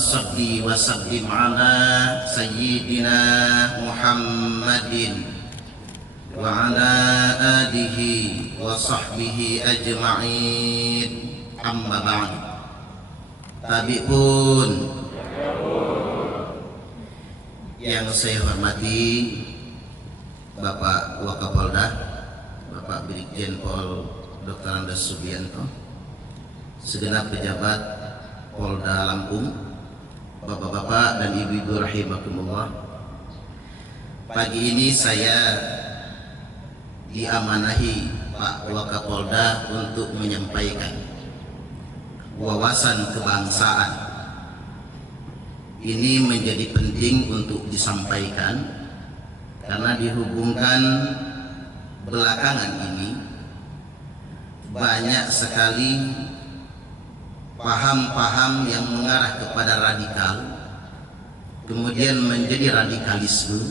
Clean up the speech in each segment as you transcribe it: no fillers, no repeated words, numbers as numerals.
salli wa sallim ala sayyidina Muhammadin wa ala alihi wa sahbihi ajma'in. Amma ba'd. Tabi'un yang saya hormati Bapak Wakapolda, Bapak Brigjen Pol Dr. Andes Subianto, segenap pejabat Polda Lampung, bapak-bapak dan ibu-ibu rahimakumullah. Pagi ini saya diamanahi Pak Wakapolda untuk menyampaikan wawasan kebangsaan. Ini menjadi penting untuk disampaikan karena dihubungkan belakangan ini banyak sekali paham-paham yang mengarah kepada radikal, kemudian menjadi radikalisme,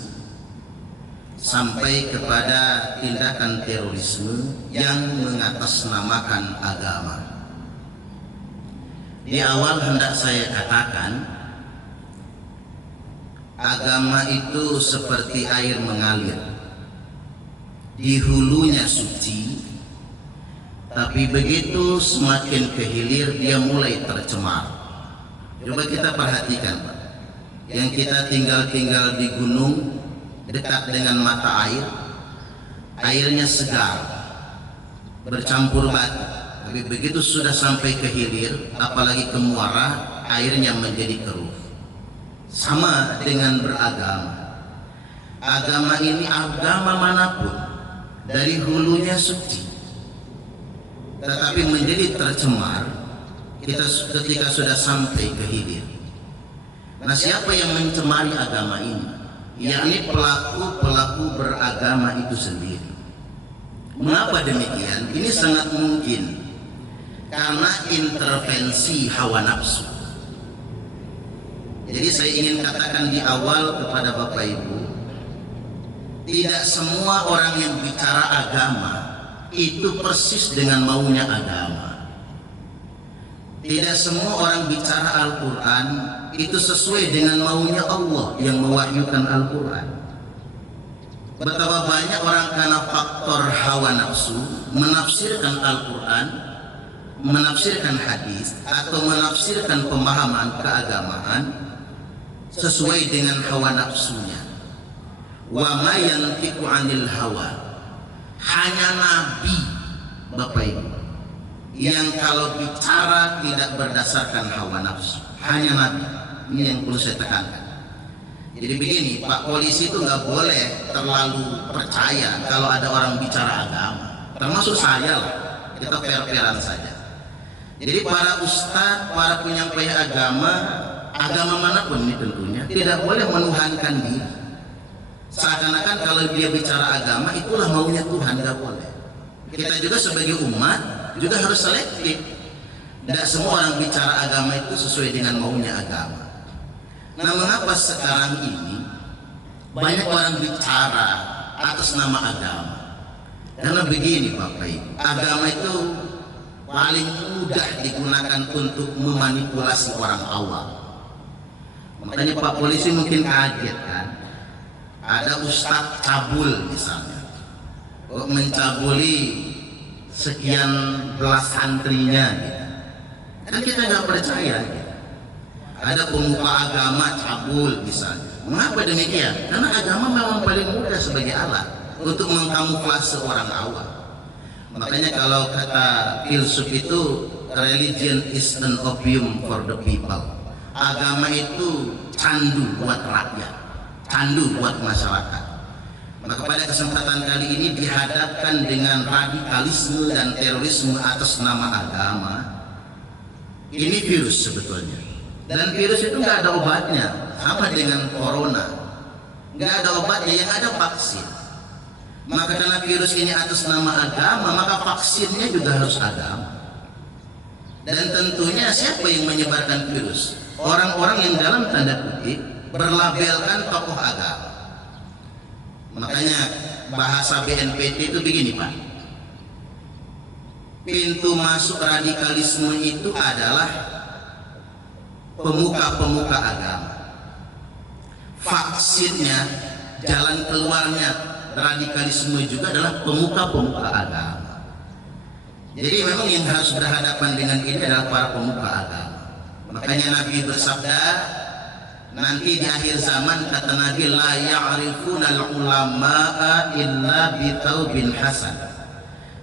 sampai kepada tindakan terorisme yang mengatasnamakan agama. Di awal hendak saya katakan, agama itu seperti air mengalir, di hulunya suci, tapi begitu semakin ke hilir dia mulai tercemar. Coba kita perhatikan, Pak, yang kita tinggal di gunung dekat dengan mata air, airnya segar, bercampur batu. Tapi begitu sudah sampai ke hilir, apalagi ke muara, airnya menjadi keruh. Sama dengan beragama. Agama ini, agama manapun, dari hulunya suci, tetapi menjadi tercemar ketika sudah sampai ke hilir. Nah, siapa yang mencemari agama ini? Yakni pelaku beragama itu sendiri. Mengapa demikian? Ini sangat mungkin karena intervensi hawa nafsu. Jadi saya ingin katakan di awal kepada Bapak Ibu, tidak semua orang yang bicara agama itu persis dengan maunya agama. Tidak semua orang bicara Al-Quran itu sesuai dengan maunya Allah yang mewahyukan Al-Quran. Betapa banyak orang karena faktor hawa nafsu menafsirkan Al-Quran, menafsirkan hadis, atau menafsirkan pemahaman keagamaan sesuai dengan hawa nafsunya. Wa ma yantiqu 'anil hawa. Hanya Nabi, Bapak Ibu, yang kalau bicara tidak berdasarkan hawa nafsu. Hanya Nabi. Ini yang perlu saya tekankan. Jadi begini, Pak Polisi itu nggak boleh terlalu percaya kalau ada orang bicara agama. Termasuk saya lah, kita fair-fairan saja. Jadi para ustadz, para penyampai agama manapun ini tentunya tidak boleh menuhankan diri. Seakan-akan kalau dia bicara agama itulah maunya Tuhan, nggak boleh. Kita juga sebagai umat juga harus selektif. Tidak semua orang bicara agama itu sesuai dengan maunya agama. Nah, mengapa sekarang ini banyak orang bicara atas nama agama? Karena begini Bapak Ibu, agama itu paling mudah digunakan untuk memanipulasi orang awam. Makanya Pak Polisi mungkin kaget kan, ada ustadz cabul misalnya, mencabuli sekian belas santrinya gitu. Kan kita nggak percaya gitu. Ada pemuka agama cabul misalnya. Mengapa demikian? Karena agama memang paling mudah sebagai alat untuk mengkamuflase orang awam. Makanya kalau kata filsuf itu, religion is an opium for the people. Agama itu candu buat rakyat, candu buat masyarakat. Maka pada kesempatan kali ini dihadapkan dengan radikalisme dan terorisme atas nama agama. Ini virus sebetulnya. Dan virus itu nggak ada obatnya, sama dengan corona. Nggak ada obatnya, yang ada vaksin. Maka karena virus ini atas nama agama, maka vaksinnya juga harus agama. Dan tentunya siapa yang menyebarkan virus? Orang-orang yang dalam tanda kutip berlabelkan tokoh agama. Makanya bahasa BNPT itu begini Pak, pintu masuk radikalisme itu adalah pemuka-pemuka agama. Vaksinnya, jalan keluarnya radikalisme juga adalah pemuka-pemuka agama. Jadi memang yang harus berhadapan dengan ini adalah para pemuka agama. Makanya Nabi bersabda, nanti di akhir zaman kata Nabi, la ya'rifunal ulama'a illa bitaubin hasan.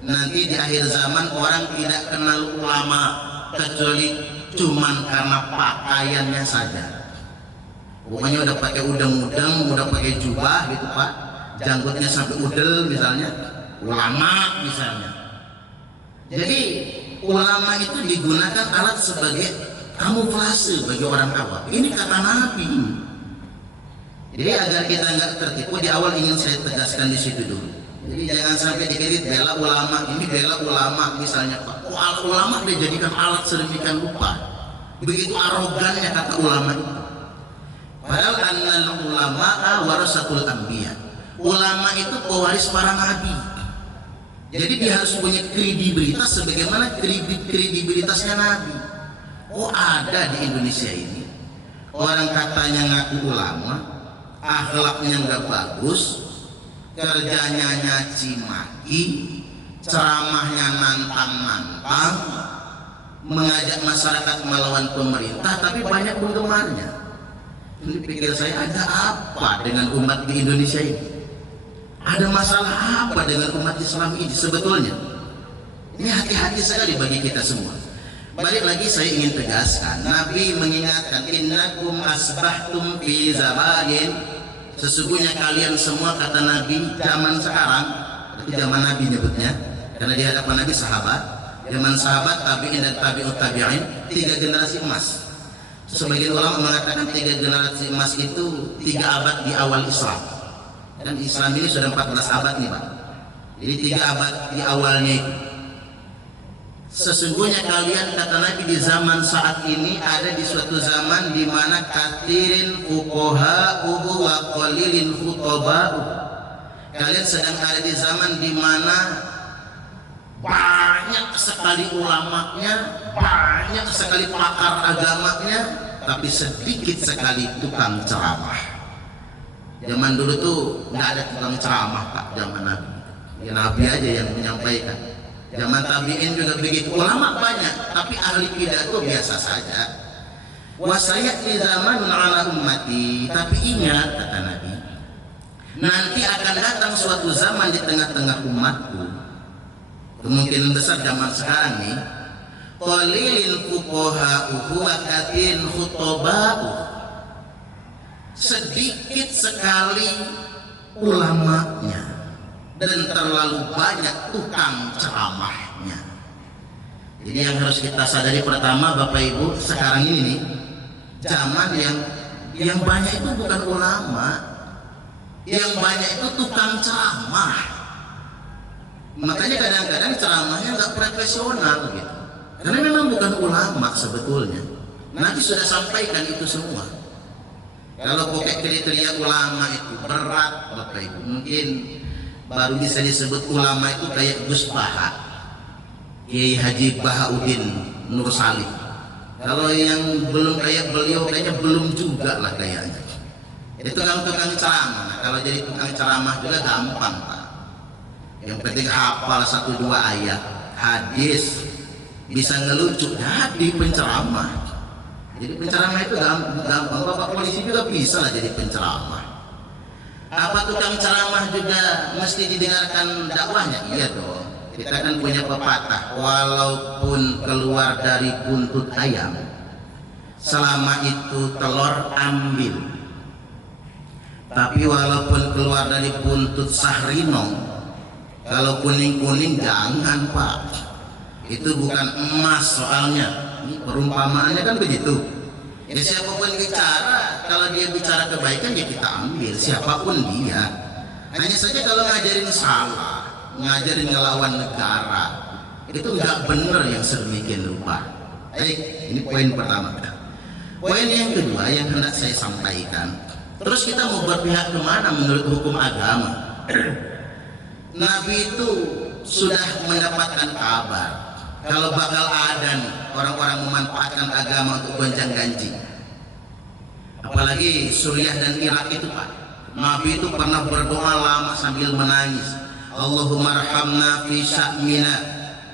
Nanti di akhir zaman orang tidak kenal ulama kecuali cuman karena pakaiannya saja. Pokoknya udah pakai udeng-udeng, udah pakai jubah gitu Pak, janggutnya sampai udel misalnya, ulama misalnya. Jadi ulama itu digunakan alat sebagai kamuflase bagi orang awam. Ini kata Nabi. Jadi agar kita nggak tertipu, di awal ingin saya tegaskan di situ dulu. Jadi jangan sampai dikredit bela ulama, ini bela ulama misalnya Pak. Ulama dijadikan alat sedemikian rupa. Begitu arogannya kata ulama itu. Padahal annal ulama'a warasatul anbiya. Ulama itu pewaris para nabi. Jadi dia harus punya kredibilitas sebagaimana kredibilitasnya nabi. Oh, ada di Indonesia ini orang katanya ngaku ulama, akhlaknya nggak bagus, kerjanya nyaci maki, ceramahnya nantang-nantang, mengajak masyarakat melawan pemerintah, tapi banyak penggemarnya. Ini pikir saya, ada apa dengan umat di Indonesia ini? Ada masalah apa dengan umat Islam ini sebetulnya? Ini hati-hati sekali bagi kita semua. Balik lagi saya ingin tegaskan, Nabi mengingatkan, innakum asbahtum fi zamanin, sesungguhnya kalian semua kata Nabi zaman sekarang, itu zaman Nabi nyebutnya, karena di hadapan Nabi sahabat, zaman sahabat, tabi'in dan tabi'ut tabi'in, 3 generasi emas. Sebagian ulama mengatakan 3 generasi emas itu 3 abad di awal Islam. Dan Islam ini sudah 14 abad nih Pak. Jadi 3 abad di awalnya itu. Sesungguhnya kalian kata Nabi di zaman saat ini ada di suatu zaman di mana kathirin fuqaha'uhu wa qalilin khutaba'uhu. Kalian sedang ada di zaman di mana banyak sekali ulamanya, banyak sekali pakar agamanya, tapi sedikit sekali tukang ceramah. Zaman dulu tuh nggak ada tukang ceramah Pak, zaman Nabi. Ya, Nabi aja yang menyampaikan. Zaman tabi'in juga begitu, ulama banyak, tapi ahli pidato biasa saja. Wasayati zamanun ala ummati, tapi ingat kata Nabi, nanti akan datang suatu zaman di tengah-tengah umatku, kemungkinan besar zaman sekarang nih, qalilin fuqaha'uhu wa katsirin khutaba'uhu, sedikit sekali ulamanya dan terlalu banyak tukang ceramahnya. Jadi yang harus kita sadari pertama Bapak Ibu, sekarang ini nih zaman yang banyak itu bukan ulama, yang banyak itu tukang ceramah. Makanya kadang-kadang ceramahnya nggak profesional gitu, karena memang bukan ulama sebetulnya. Nabi sudah sampaikan itu semua. Kalau pakai kriteria ulama itu berat Bapak Ibu, mungkin baru bisa disebut ulama itu kayak Gus Baha, Kiai Haji Bahauddin Nur Salih. Kalau yang belum kayak beliau kayaknya belum juga lah kayaknya. Itu tukang ceramah. Nah, kalau jadi tukang ceramah juga gampang Pak. Yang penting hafal 1-2 ayat hadis, bisa ngelucu, jadi penceramah. Jadi penceramah itu gampang. Bapak polisi juga bisa lah jadi penceramah. Apa tukang ceramah juga mesti didengarkan dakwahnya? Iya dong. Kita kan punya pepatah, walaupun keluar dari buntut ayam, selama itu telur ambil. Tapi walaupun keluar dari buntut sahrinong, kalau kuning-kuning jangan Pak. Itu bukan emas soalnya. Ini perumpamaannya kan begitu. Ya siapapun bicara, kalau dia bicara kebaikan ya kita ambil, siapapun dia. Hanya saja kalau ngajarin salah, ngajarin ngelawan negara, itu nggak benar yang sedemikian rupa. Baik, ini poin pertama. Poin yang kedua yang hendak saya sampaikan, terus kita mau berpihak kemana menurut hukum agama? Nabi itu sudah mendapatkan kabar kalau bakal ada nih orang-orang memanfaatkan agama untuk gonjang-ganjing. Apalagi Suriah dan Irak itu Pak, Nabi itu pernah berdoa lama sambil menangis, Allahumma rahamna fi sya'mina,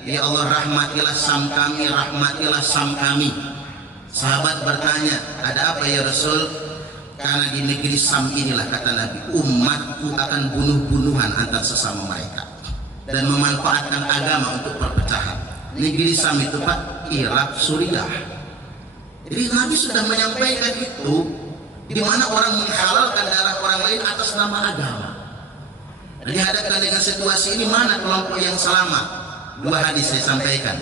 ya Allah rahmatilah Sam kami, rahmatilah Sam kami. Sahabat bertanya, ada apa ya Rasul? Karena di negeri Sam inilah, kata Nabi, umatku akan bunuh-bunuhan antar sesama mereka dan memanfaatkan agama untuk perpecahan. Negeri Sam itu Pak, Irak, Suriah. Jadi Nabi sudah menyampaikan itu, di mana orang menghalalkan darah orang lain atas nama agama. Dan dihadapkan dengan situasi ini, mana kelompok yang selamat? Dua hadis saya sampaikan.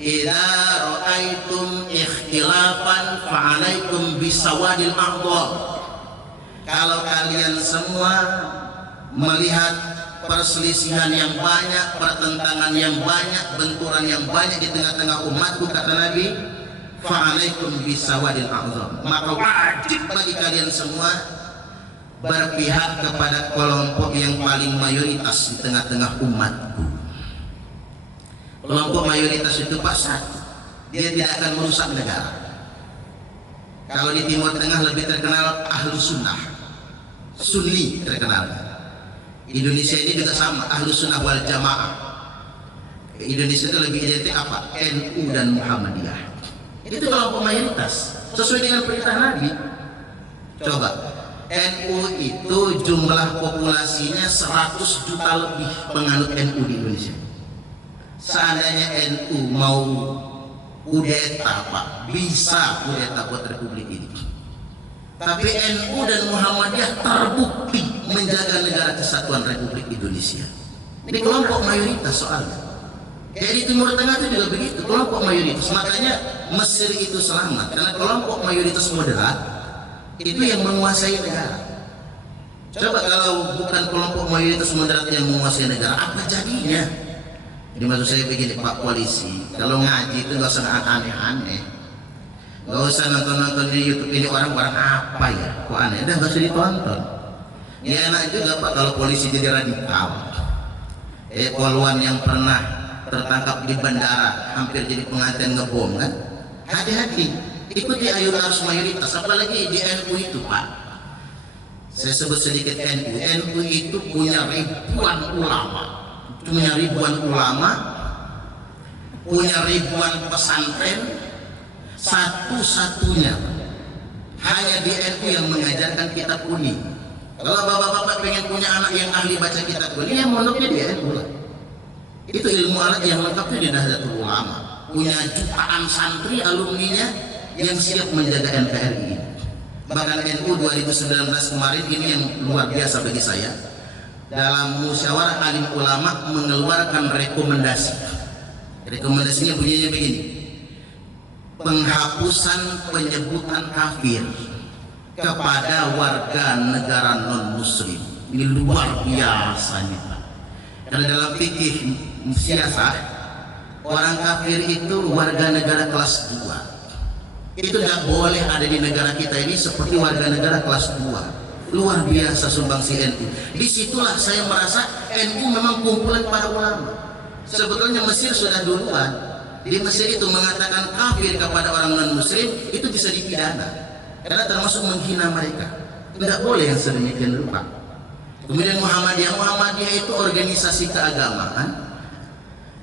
Idza ra'aitum ikhtilafan fa'alaikum bisawadil aqdar. Kalau kalian semua melihat perselisihan yang banyak, pertentangan yang banyak, benturan yang banyak di tengah-tengah umatku, kata Nabi, fa'alaikum bisawadil aqdar, maka wajib bagi kalian semua berpihak kepada kelompok yang paling mayoritas di tengah-tengah umatku. Kelompok mayoritas itu Pak satu, dia tidak akan merusak negara. Kalau di Timur Tengah lebih terkenal Ahlu Sunnah, Sunni terkenal. Indonesia ini juga sama, Ahlu Sunnah wal Jamaah. Indonesia itu lebih identik apa? NU dan Muhammadiyah. Itu kelompok mayoritas sesuai dengan perintah Nabi. Coba, NU itu jumlah populasinya 100 juta lebih penganut NU di Indonesia. Seandainya NU mau kudeta Pak, bisa kudeta buat Republik ini. Tapi NU dan Muhammadiyah terbukti menjaga negara kesatuan Republik Indonesia. Ini kelompok mayoritas soalnya. Kayak di Timur Tengah itu juga begitu, kelompok mayoritas. Makanya Mesir itu selamat karena kelompok mayoritas moderat itu yang menguasai negara. Coba kalau bukan kelompok mayoritas moderat yang menguasai negara, apa jadinya? Jadi maksud saya begini Pak Polisi, kalau ngaji itu nggak usah aneh-aneh, nggak usah nonton-nonton di YouTube ini orang-orang apa ya, kok aneh, dah nggak usah ditonton. Ya enak juga Pak kalau polisi jadi radikal. Poluan yang pernah tertangkap di bandara hampir jadi pengantin ngebom kan? Hati-hati, ikuti ayunan arus mayoritas, apalagi di NU itu Pak. Saya sebut sedikit NU. NU itu punya ribuan ulama, punya ribuan pesantren, satu-satunya hanya di NU yang mengajarkan kitab kuning. Kalau bapak-bapak pengen punya anak yang ahli baca kitab kuning, yang mondoknya di NU lah. Itu ilmu alat yang lengkapnya di Nahdlatul Ulama. Punya jutaan santri alumninya yang siap menjaga NKRI. Bahkan NU 2019 kemarin ini yang luar biasa bagi saya. Dalam musyawarah alim ulama mengeluarkan rekomendasi. Rekomendasinya bunyinya begini: penghapusan penyebutan kafir kepada warga negara non muslim. Ini luar biasanya. Karena dalam fikih siasah, orang kafir itu warga negara kelas 2. Itu tidak boleh ada di negara kita ini seperti warga negara kelas 2. Luar biasa sumbangsi NU. Disitulah saya merasa NU memang kumpulan para ulama. Sebetulnya Mesir sudah duluan. Di Mesir itu mengatakan kafir kepada orang non muslim itu bisa dipidana karena termasuk menghina mereka. Tidak boleh yang sedemikian rupa. Kemudian Muhammadiyah itu organisasi keagamaan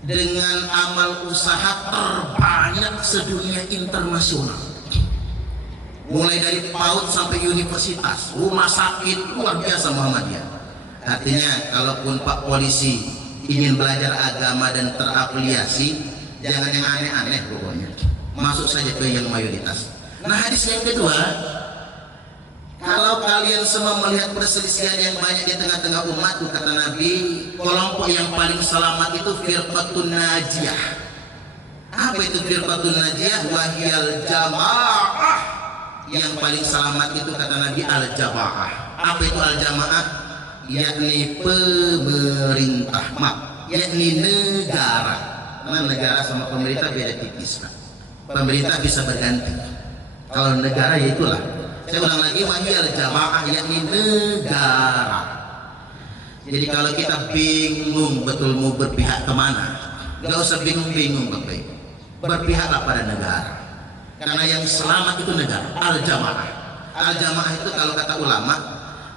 dengan amal usaha terbanyak sedunia internasional. Mulai dari PAUD sampai universitas, rumah sakit, luar biasa Muhammadiyah. Artinya kalaupun Pak Polisi ingin belajar agama dan terafiliasi, jangan yang aneh-aneh pokoknya, masuk saja ke yang mayoritas. Nah hadis yang kedua, kalau kalian semua melihat perselisihan yang banyak di tengah-tengah umatku, kata Nabi, kelompok yang paling selamat itu firqatun najiyah. Apa itu firqatun najiyah? Wahiyal jamaah. Yang paling selamat itu kata Nabi al-jamaah. Apa itu al-jamaah? Yakni pemerintah, yakni negara. Karena negara sama pemerintah beda tipis. Pemerintah bisa berganti. Kalau negara ya itulah. Saya ulang lagi, wahiyal jamaah yakni negara. Jadi kalau kita bingung betul mau berpihak kemana, nggak usah bingung-bingung Bapak Ibu. Berpihaklah pada negara. Karena yang selamat itu negara, al-jamaah. Al-jamaah itu kalau kata ulama,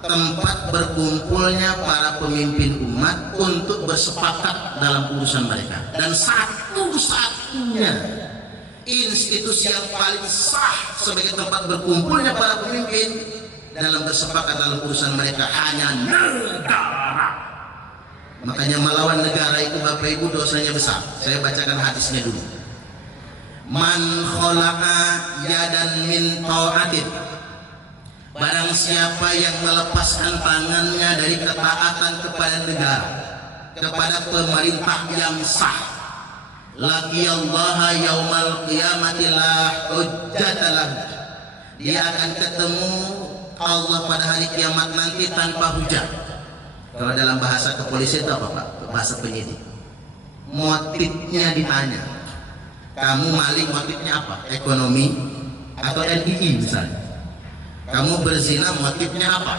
tempat berkumpulnya para pemimpin umat untuk bersepakat dalam urusan mereka. Dan satu-satunya institusi yang paling sah sebagai tempat berkumpulnya para pemimpin dalam bersepakat dalam urusan mereka hanya negara. Makanya melawan negara itu Bapak Ibu dosanya besar. Saya bacakan hadisnya dulu. Man khalaqa yadan min ta'atin, barang siapa yang melepaskan tangannya dari ketaatan kepada negara, kepada pemerintah yang sah, laqiyallaha yaumal qiyamati la hujjatalah, dia akan ketemu Allah pada hari kiamat nanti tanpa hujah. Kalau dalam bahasa kepolisian itu apa Pak? Bahasa penyidik. Motifnya ditanya. Kamu maling, motifnya apa? Ekonomi atau NII misalnya. Kamu berzina, motifnya apa?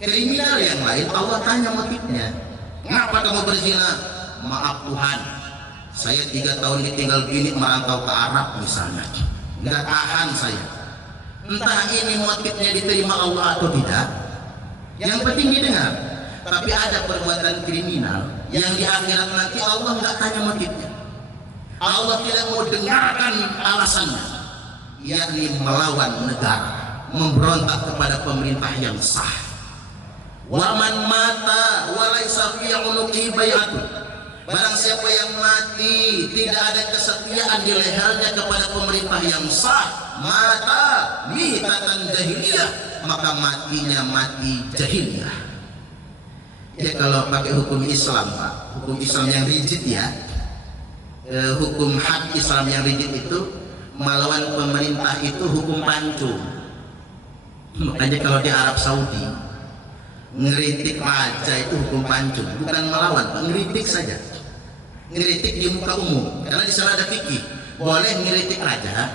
Kriminal yang lain Allah tanya motifnya. Kenapa kamu berzina? Maaf Tuhan, saya 3 tahun ditinggal bini merantau ke Arab misalnya, nggak tahan saya. Entah ini motifnya diterima Allah atau tidak, yang penting didengar. Tapi ada perbuatan kriminal yang di akhirat nanti Allah nggak tanya motifnya. Allah tidak mau dengarkan alasannya, yakni melawan negara, memberontak kepada pemerintah yang sah. Waman mata walaysa fi unuqihi bai'atun, barang siapa yang mati tidak ada kesetiaan di lehernya kepada pemerintah yang sah, mata mitatan jahiliyah, maka matinya mati jahiliyah. Ya kalau pakai hukum Islam Pak, hukum Islam yang rigid ya, hukum had Islam yang rigid itu melawan pemerintah itu hukum pancung. Makanya kalau di Arab Saudi ngeritik raja itu hukum pancung, bukan melawan, ngeritik saja, ngeritik di muka umum. Karena di sana ada fikih, boleh ngeritik raja,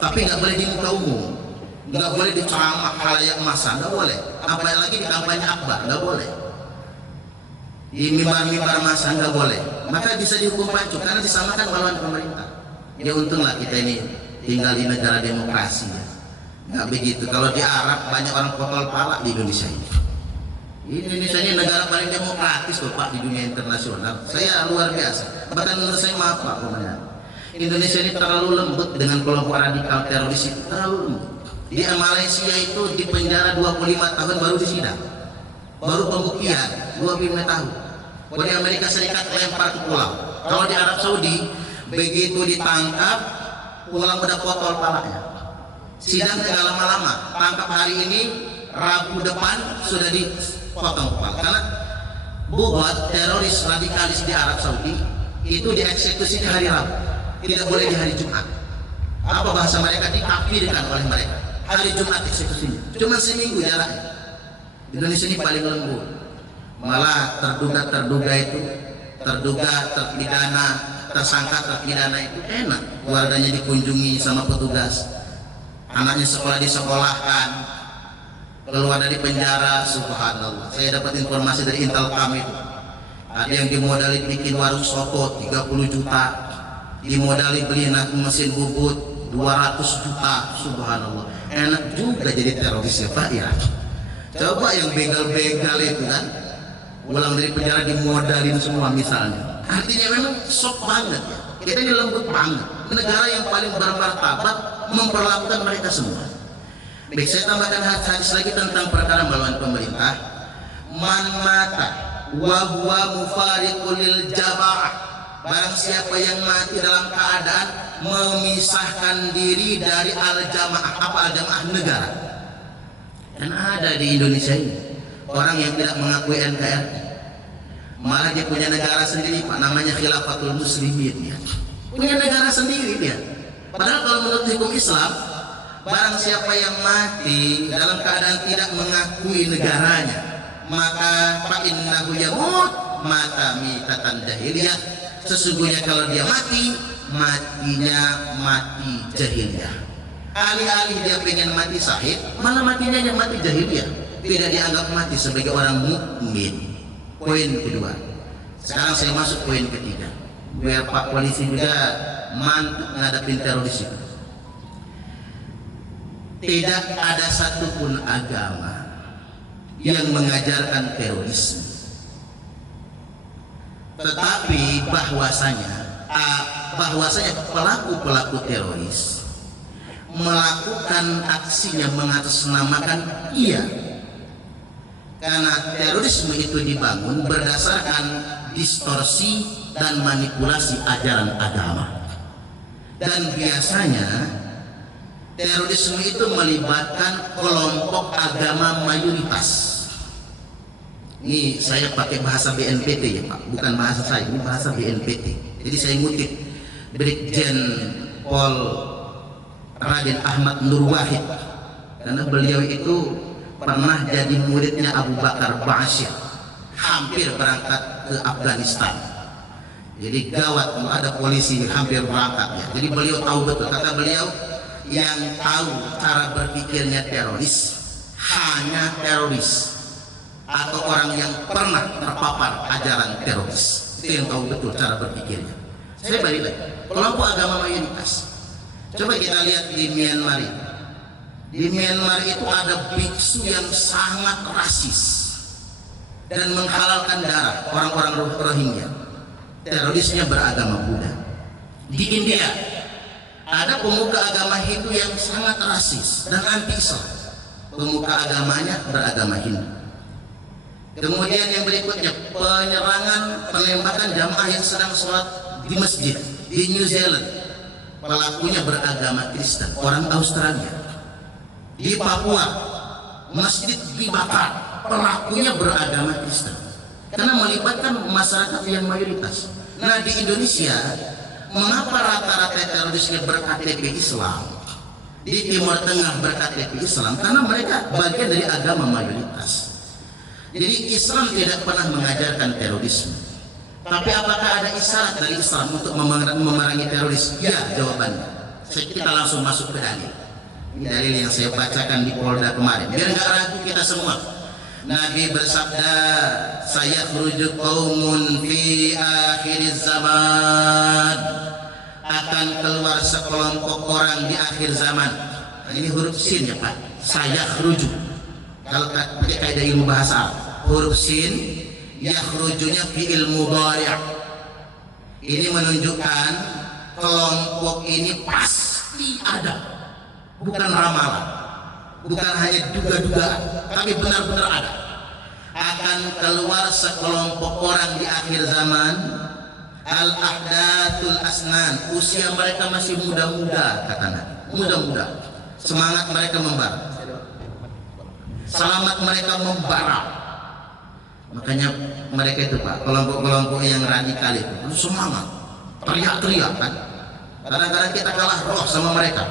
tapi nggak boleh di muka umum, nggak boleh di ceramah khalayak massa, nggak boleh. Apalagi di kampanye akbar, nggak boleh. Di mimbar-mimbar massa nggak boleh. Maka bisa dihukum pancung karena disamakan melawan pemerintah. Ya untunglah kita ini tinggal di negara demokrasi ya. Nggak begitu. Kalau di Arab banyak orang potol pala di Indonesia ini. Indonesia ini negara paling demokratis loh Pak di dunia internasional. Saya luar biasa. Bahkan menurut saya maaf Pak pokoknya. Indonesia ini terlalu lembut dengan kelompok radikal teroris itu, terlalu lembut. Di Malaysia itu di penjara 25 tahun baru disidang, baru pembuktian 25 tahun. Kalau di Amerika Serikat lempar ke pulau. Kalau di Arab Saudi begitu ditangkap pulang udah potol palanya. Sidang nggak lama-lama. Tangkap hari ini, Rabu depan sudah dipotong kepala. Karena buat teroris radikalis di Arab Saudi itu dieksekusi di hari Rabu, tidak boleh di hari Jumat. Apa bahasa mereka? Dikafirkan oleh mereka. Hari Jumat eksekusinya. Cuma seminggu jaraknya. Indonesia ini paling lembut. Malah terduga itu, terpidana, tersangka terpidana itu enak. Keluarganya dikunjungi sama petugas, anaknya sekolah disekolahkan, keluar dari penjara. Subhanallah. Saya dapat informasi dari Intelkam itu. Ada yang dimodali bikin warung soto 30 juta, dimodali beli mesin bubut 200 juta. Subhanallah. Enak juga jadi teroris ya Pak ya. Coba yang begal-begal itu kan, pulang dari penjara dimodalin semua misalnya. Artinya memang sok banget ya. Kita ini lembut banget. Negara yang paling bermartabat memperlakukan mereka semua. Baik, saya tambahkan hadis lagi tentang perkara melawan pemerintah. Man mata wa huwa mufariqul lil jamaah, barang siapa yang mati dalam keadaan memisahkan diri dari al-jamaah. Apa al-jamaah? Negara. Dan ada di Indonesia ini orang yang tidak mengakui NKRI, malah dia punya negara sendiri Pak, namanya Khilafatul Muslimin ya. Punya negara sendiri dia. Padahal kalau menurut hukum Islam, barang siapa yang mati dalam keadaan tidak mengakui negaranya, maka fa innahu yamut mata mitatan jahiliyah. Sesungguhnya kalau dia mati, matinya mati jahiliyah. Alih-alih dia pengen mati syahid, malah matinya yang mati jahiliyah. Tidak dianggap mati sebagai orang mukmin. Poin kedua. Sekarang saya masuk poin ketiga. Biar Pak Polisi juga mantap ngadapin teroris itu. tidak ada satupun agama yang mengajarkan terorisme. Tetapi bahwasanya pelaku-pelaku teroris melakukan aksinya mengatasnamakan karena terorisme itu dibangun berdasarkan distorsi dan manipulasi ajaran agama. Dan biasanya terorisme itu melibatkan kelompok agama mayoritas. Ini saya pakai bahasa BNPT ya Pak, bukan bahasa saya, ini bahasa BNPT. Jadi saya ngutip Brigjen Pol Raden Ahmad Nur Wahid, karena beliau itu pernah jadi muridnya Abu Bakar Ba'asyir, hampir berangkat ke Afghanistan. Jadi gawat, ada polisi hampir berangkat ya. Jadi beliau tahu betul, kata beliau, yang tahu cara berpikirnya teroris hanya teroris atau orang yang pernah terpapar ajaran teroris. Itu yang tahu betul cara berpikirnya. Saya balik lagi, kelompok agama mayoritas. Coba kita lihat di Myanmar itu. Di Myanmar itu ada biksu yang sangat rasis dan menghalalkan darah orang-orang Rohingya. Terorisnya beragama Buddha. Di India ada pemuka agama Hindu yang sangat rasis dan anti-Islam. Pemuka agamanya beragama Hindu. Kemudian yang berikutnya, penyerangan, penembakan jamaah yang sedang sholat di masjid di New Zealand. Pelakunya beragama Kristen, orang Australia. Di Papua, masjid dibakar, pelakunya beragama Kristen. Karena melibatkan masyarakat yang mayoritas. Nah di Indonesia, mengapa rata-rata terorisnya berKTP Islam? Di Timur Tengah berKTP Islam, karena mereka bagian dari agama mayoritas. Jadi Islam tidak pernah mengajarkan terorisme. Tapi apakah ada isyarat dari Islam untuk memerangi teroris? Ya, jawabannya. Kita langsung masuk ke dalil. Ini dalil yang saya bacakan di Polda kemarin. Biar nggak ragu kita semua. Nabi bersabda, "Sayakhruju qaumun fi akhiriz zaman." Akan keluar sekelompok orang di akhir zaman. Nah, ini huruf sin ya Pak. Sayakhruju. Kalau pakai kaidah ilmu bahasa, huruf sin yakhrujunya fi'il mudhari'. Ini menunjukkan kelompok ini pasti ada, bukan ramalan, bukan hanya duga-dugaan, tapi benar-benar ada. Akan keluar sekelompok orang di akhir zaman, al-ahdatul asnan, usia mereka masih muda-muda, kata Nabi, muda-muda, semangat mereka membara, selamat mereka membara. Makanya mereka itu Pak, kelompok-kelompok yang radikal itu semangat, teriak-teriak kan. Kadang-kadang kita kalah roh sama mereka.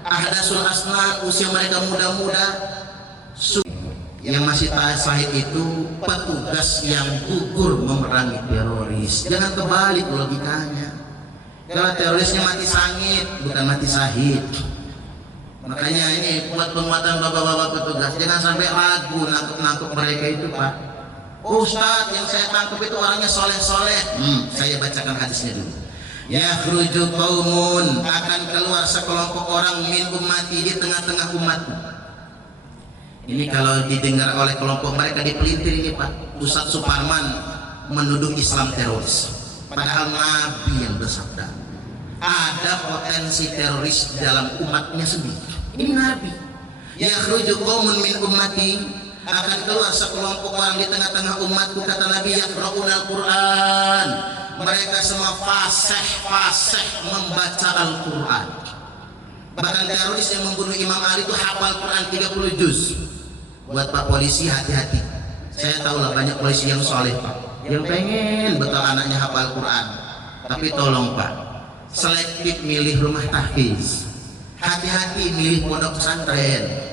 Ahdasul asnan, usia mereka muda-muda. Yang masih sahid itu petugas yang gugur memerangi teroris. Jangan kebalik logikanya. Kalau terorisnya mati sangit, bukan mati sahid. Makanya ini buat penguatan bapak-bapak petugas, jangan sampai ragu nangkep mereka itu Pak. Ustadz yang saya tangkap itu orangnya soleh-soleh. Saya bacakan hadisnya dulu. Yakhruju qaumun, akan keluar sekelompok orang min ummati, di tengah-tengah umatku. Ini kalau didengar oleh kelompok mereka dipelintir ini Pak. Ustadz Suparman menuduh Islam teroris. Padahal Nabi yang bersabda, ada potensi teroris dalam umatnya sendiri. Ini Nabi. Yakhruju qaumun min ummati, akan keluar sekelompok orang di tengah-tengah umatku, kata Nabi, yaqra'unal Qur'an. Mereka semua fasih membaca Al-Quran. Bahkan teroris yang membunuh Imam Ali itu hafal Quran 30 juz. Buat Pak polisi hati-hati. Saya tahu lah banyak polisi yang soleh Pak, yang pengen betul anaknya hafal Quran. Tapi tolong Pak, selektif milih rumah tahfiz. Hati-hati milih pondok pesantren.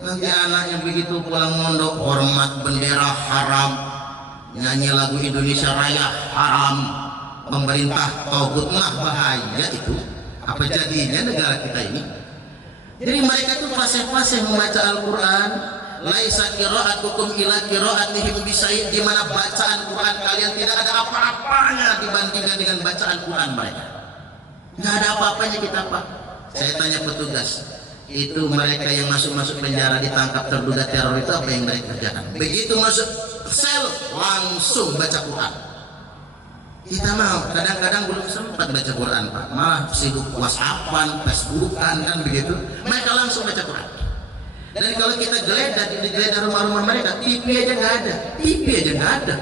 Nanti anaknya begitu pulang mondok, hormat bendera haram, nyanyi lagu Indonesia Raya haram, pemerintah togut, nah bahaya itu. Apa jadinya negara kita ini? Jadi mereka itu fasih-fasih membaca Al-Quran. Laisa qira'atukum ila qira'atihim bisayyin, di mana bacaan Quran kalian tidak ada apa-apanya dibandingkan dengan bacaan Quran mereka. Nggak ada apa-apanya kita Pak. Saya tanya petugas, Itu mereka yang masuk penjara ditangkap terduga teror itu apa yang mereka kerjakan? Begitu masuk sel langsung baca Quran. Kita mau kadang-kadang belum sempat baca Quran Pak, malah sibuk WhatsAppan, Facebookan kan begitu. Mereka langsung baca Quran. Dan kalau kita geledah rumah-rumah mereka, TV aja nggak ada.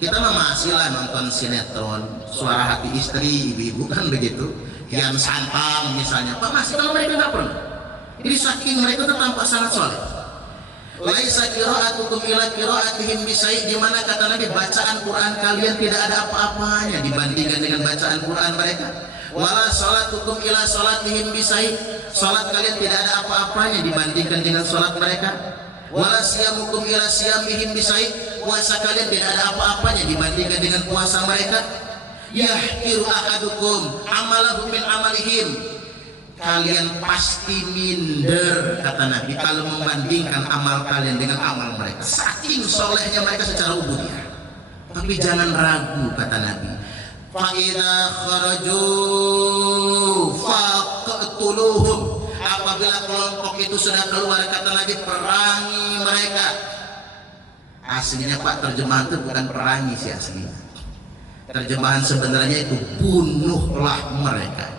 Kita mah masih lah nonton sinetron, Suara Hati Istri, ibu-ibu kan begitu. Kian Santang misalnya, Pak masih, kalau mereka nggak pernah. Jadi saking mereka itu tampak sangat soleh. Laisa qira'atukum ila qira'atihim bisai, di mana kata Nabi bacaan Quran kalian tidak ada apa-apanya dibandingkan dengan bacaan Quran mereka. Wala salatukum ila salatihim bisai, salat kalian tidak ada apa-apanya dibandingkan dengan salat mereka. Wala siyamukum ila siyamihim bisai, puasa kalian tidak ada apa-apanya dibandingkan dengan puasa mereka. Yahkiru ahadukum amalahu min amalihim, kalian pasti minder kata Nabi kalau membandingkan amal kalian dengan amal mereka, saking solehnya mereka secara ubudiyah. Tapi jangan ragu kata Nabi, fa idza kharaju faqtuluhum, apabila kelompok itu sudah keluar kata Nabi, perangi mereka. Aslinya Pak, terjemahan itu bukan perangi sih aslinya. Terjemahan sebenarnya itu bunuhlah mereka.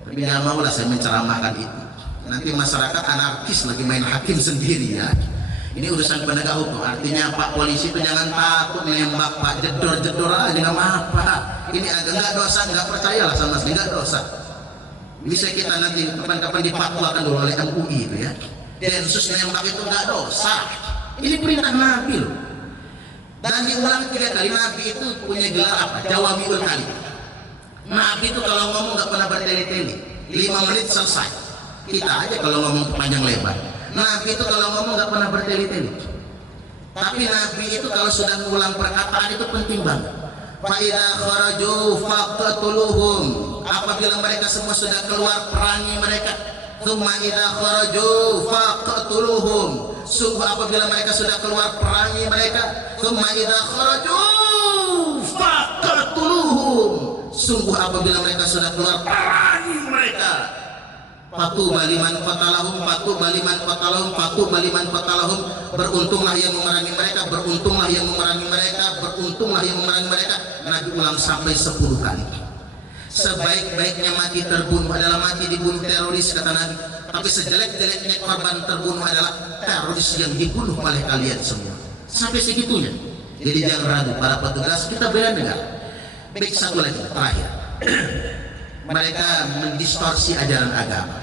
Tapi nggak mau lah saya menceramahkan itu. Nanti masyarakat anarkis lagi main hakim sendiri ya. Ini urusan penegak hukum. Artinya Pak polisi itu jangan takut menembak Pak, jedor aja nggak apa. Ini agak nggak dosa, nggak percayalah sama sekali nggak dosa. Bisa kita nanti kapan-kapan dipatwakan dulu oleh MUI itu ya. Densus menembak itu nggak dosa. Ini perintah Nabi loh. Dan diulang 3 kali. Nabi itu punya gelar apa? Jawamiul Kalim. Nabi itu kalau ngomong nggak pernah bertele-tele, 5 menit selesai. Kita aja kalau ngomong panjang lebar. Nabi itu kalau ngomong nggak pernah bertele-tele. Tapi Nabi itu kalau sudah ngulang perkataan itu penting banget. Fa idza kharaju faqtuluhum, apabila mereka semua sudah keluar perangi mereka. Tsumma idza kharaju faqtuluhum, sungguh apabila mereka sudah keluar perangi mereka. Tsumma idza kharaju faqtuluhum, sungguh apabila mereka sudah keluar perangi mereka. Fatuba liman qatalahum, fatuba liman qatalahum, fatuba liman qatalahum, beruntunglah yang memerangi mereka, beruntunglah yang memerangi mereka, beruntunglah yang memerangi mereka. Nabi ulang sampai 10 kali. Sebaik-baiknya mati terbunuh adalah mati dibunuh teroris kata Nabi. Tapi sejelek-jeleknya korban terbunuh adalah teroris yang dibunuh oleh kalian semua. Sampai segitunya. Jadi jangan ragu para petugas, kita bela negara. Baik, satu lagi terakhir. Mereka mendistorsi ajaran agama.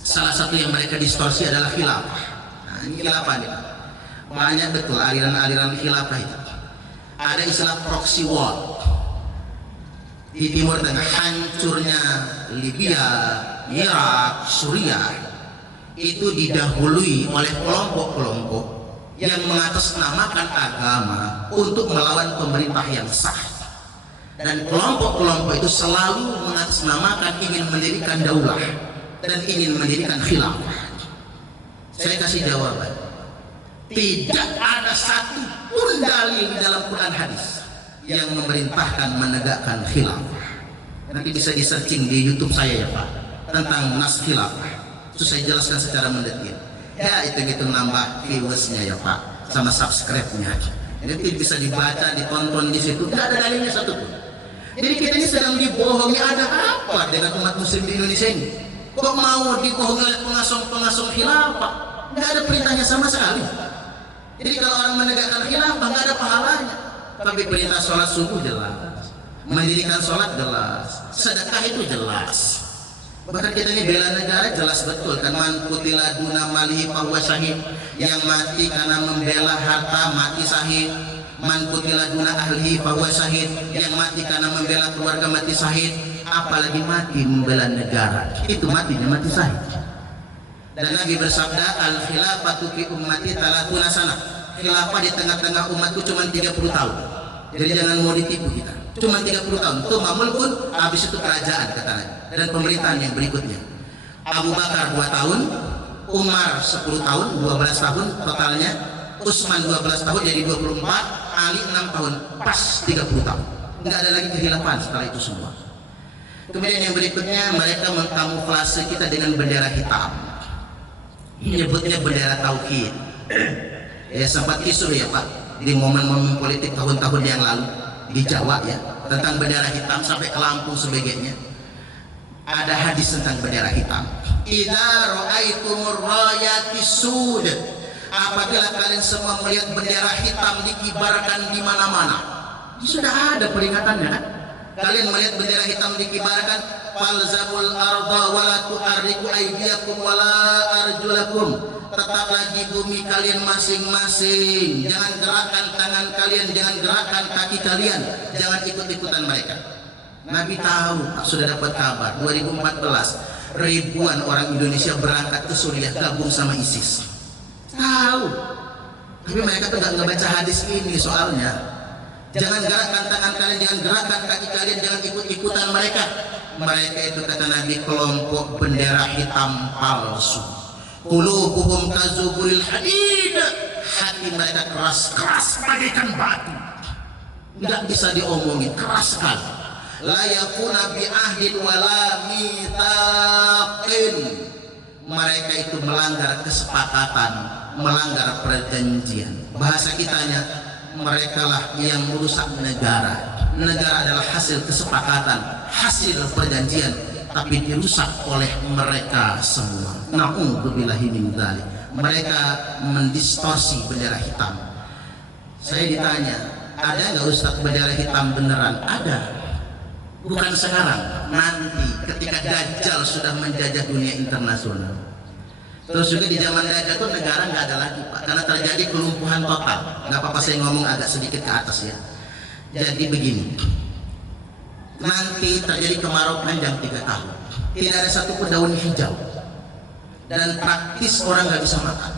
Salah satu yang mereka distorsi adalah khilafah. Nah, ini khilafah nih. Banyak betul aliran-aliran khilafah itu. Ada istilah proxy war. Di Timur Tengah, hancurnya Libya, Irak, Suriah itu didahului oleh kelompok-kelompok yang mengatasnamakan agama untuk melawan pemerintah yang sah. Dan kelompok-kelompok itu selalu mengatasnamakan ingin mendirikan daulah dan ingin mendirikan khilafah. Saya kasih jawaban. Tidak ada satu pun dalil di dalam Quran hadis yang memerintahkan menegakkan khilafah. Nanti bisa di searching di YouTube saya ya Pak tentang nas khilafah. Itu saya jelaskan secara mendetail. Ya itu nambah viewersnya ya Pak sama subscribe-nya. Jadi bisa dibaca, ditonton di situ. Tidak ada dalilnya satu pun. Jadi kita ini sedang dibohongi. Ada apa dengan umat muslim di Indonesia ini? Kok mau dibohongi oleh pengasong-pengasong khilafah? Tidak ada perintahnya sama sekali. Jadi kalau orang menegakkan khilafah nggak ada pahalanya. Tapi perintah sholat subuh jelas, mendirikan sholat jelas, sedekah itu jelas. Bahkan kita ini bela negara jelas betul kan, man qutila duna malihi fahuwa syahid, yang mati karena membela harta mati syahid. Man qutila duna ahlihi fahuwa syahid, yang mati karena membela keluarga mati syahid. Apalagi mati membela negara, itu matinya mati syahid. Dan Nabi bersabda, al khilafatu fi ummati 30 sana. Khilafah di tengah-tengah umatku cuma 30 tahun. Jadi jangan mau ditipu kita. Cuma 30 tahun. Itu mamul pun habis itu kerajaan kata Nabi. Dan pemerintahan yang berikutnya. Abu Bakar 2 tahun, Umar 10 tahun, 12 tahun totalnya. Utsman 12 tahun jadi 24, Ali 6 tahun, pas 30 tahun. Enggak ada lagi kehilafahan setelah itu semua. Kemudian yang berikutnya, mereka mengkamuflase kita dengan bendera hitam, menyebutnya bendera tauhid. Ya sempat isu ya Pak di momen-momen politik tahun-tahun yang lalu di Jawa ya, tentang bendera hitam sampai ke Lampung sebagainya. Ada hadis tentang bendera hitam. Idza ra'aitumur rayati sud, apabila kalian semua melihat bendera hitam dikibarkan di mana-mana. Sudah ada peringatannya kan? Kalian melihat bendera hitam dikibarkan, falzamul arda wala tu'arriku aydiyakum wala arjulakum. Tetaplah di bumi kalian masing-masing, jangan gerakkan tangan kalian, jangan gerakkan kaki kalian, jangan ikut-ikutan mereka. Nabi tahu, sudah dapat kabar 2014 ribuan orang Indonesia berangkat ke Suriah gabung sama ISIS. Tahu, tapi mereka tuh nggak baca hadis ini soalnya. Jangan gerakkan tangan kalian, jangan gerakkan kaki kalian, jangan ikut-ikutan mereka. Mereka itu kata Nabi kelompok bendera hitam palsu. Qulubuhum kazuburil hadid, hati mereka keras bagaikan batu, nggak bisa diomongin, keras sekali. La yakuna bi ahdin wala mitsaqin, mereka itu melanggar kesepakatan, melanggar perjanjian. Bahasa kitanya, mereka lah yang merusak negara. Negara adalah hasil kesepakatan, hasil perjanjian, tapi dirusak oleh mereka semua. Na'udzubillahi min dzalik. Mereka mendistorsi bendera hitam. Saya ditanya, ada nggak Ustaz bendera hitam beneran? Ada. Bukan sekarang, nanti ketika Dajjal sudah menjajah dunia internasional. Terus juga di zaman Dajjal itu negara nggak ada lagi Pak, karena terjadi kelumpuhan total. Nggak apa-apa saya ngomong agak sedikit ke atas ya. Jadi begini, nanti terjadi kemarau panjang 3 tahun, tidak ada satupun daun hijau, dan praktis orang nggak bisa makan.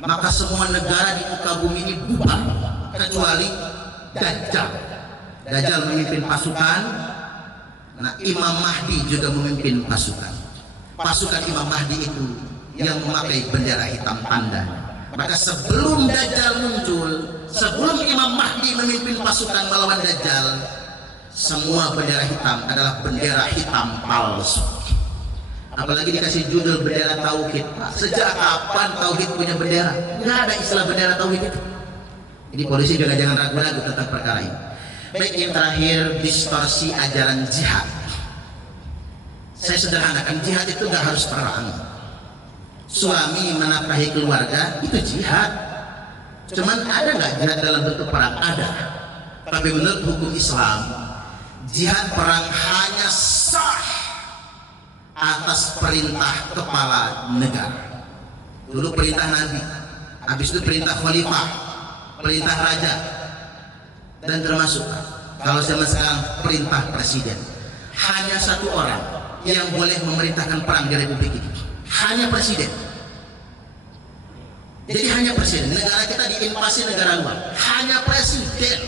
Maka semua negara di muka bumi ini bubar kecuali Dajjal. Dajjal memimpin pasukan. Nah, Imam Mahdi juga memimpin pasukan. Pasukan Imam Mahdi itu yang memakai bendera hitam tanda. Maka sebelum Dajjal muncul, sebelum Imam Mahdi memimpin pasukan melawan Dajjal, semua bendera hitam adalah bendera hitam palsu. Apalagi dikasih judul bendera tauhid. Sejak kapan tauhid punya bendera? Nggak ada istilah bendera tauhid itu. Jadi polisi juga jangan ragu-ragu tentang perkara ini. Baik, yang terakhir, distorsi ajaran jihad. Saya sederhanakan, jihad itu nggak harus perang. Suami menafkahi keluarga itu jihad. Cuman ada nggak jihad dalam bentuk perang? Ada. Tapi menurut hukum Islam, jihad perang hanya sah atas perintah kepala negara. Dulu perintah Nabi, habis itu perintah khalifah, perintah raja, dan termasuk kalau zaman sekarang perintah presiden. Hanya satu orang yang boleh memerintahkan perang di Republik ini, hanya presiden. Jadi hanya presiden. Negara kita diinvasi negara luar, hanya presiden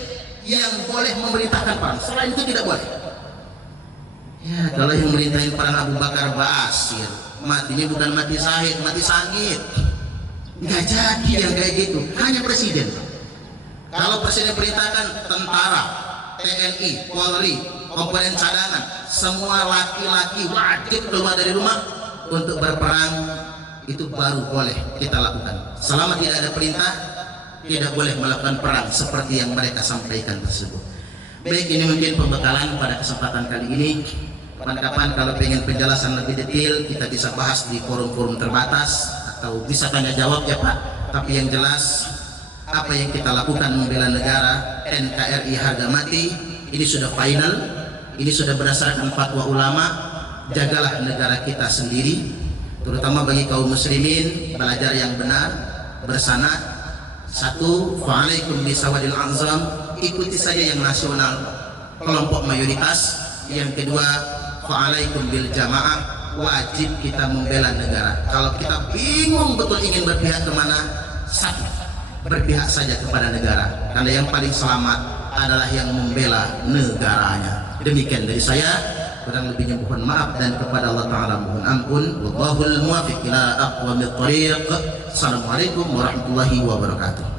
yang boleh memerintahkan perang. Selain itu tidak boleh. Ya, kalau yang merintahin perang Abu Bakar Ba'asir, matinya bukan mati syahid, mati sangit. Nggak jadi yang kayak gitu, hanya presiden. Kalau presiden perintahkan tentara, TNI, Polri, komponen cadangan, semua laki-laki wajib keluar dari rumah untuk berperang, itu baru boleh kita lakukan. Selama tidak ada perintah, tidak boleh melakukan perang seperti yang mereka sampaikan tersebut. Baik, ini mungkin pembekalan pada kesempatan kali ini. Kapan-kapan kalau pengen penjelasan lebih detail, kita bisa bahas di forum-forum terbatas atau bisa tanya jawab ya Pak. Tapi yang jelas, apa yang kita lakukan membela negara NKRI harga mati ini sudah final, ini sudah berdasarkan fatwa ulama. Jagalah negara kita sendiri, terutama bagi kaum muslimin, belajar yang benar, bersanad. Satu, fa'alaikum bisawadil azam, ikuti saja yang nasional, kelompok mayoritas. Yang kedua, fa'alaikum bil jamaah, wajib kita membela negara. Kalau kita bingung betul ingin berpihak kemana, satu, berpihak saja kepada negara, karena yang paling selamat adalah yang membela negaranya. Demikian dari saya, kurang lebihnya mohon maaf, dan kepada Allah Ta'ala mohon ampun. Wallahul muwaffiq ila aqwamit thariq. Assalamualaikum warahmatullahi wabarakatuh.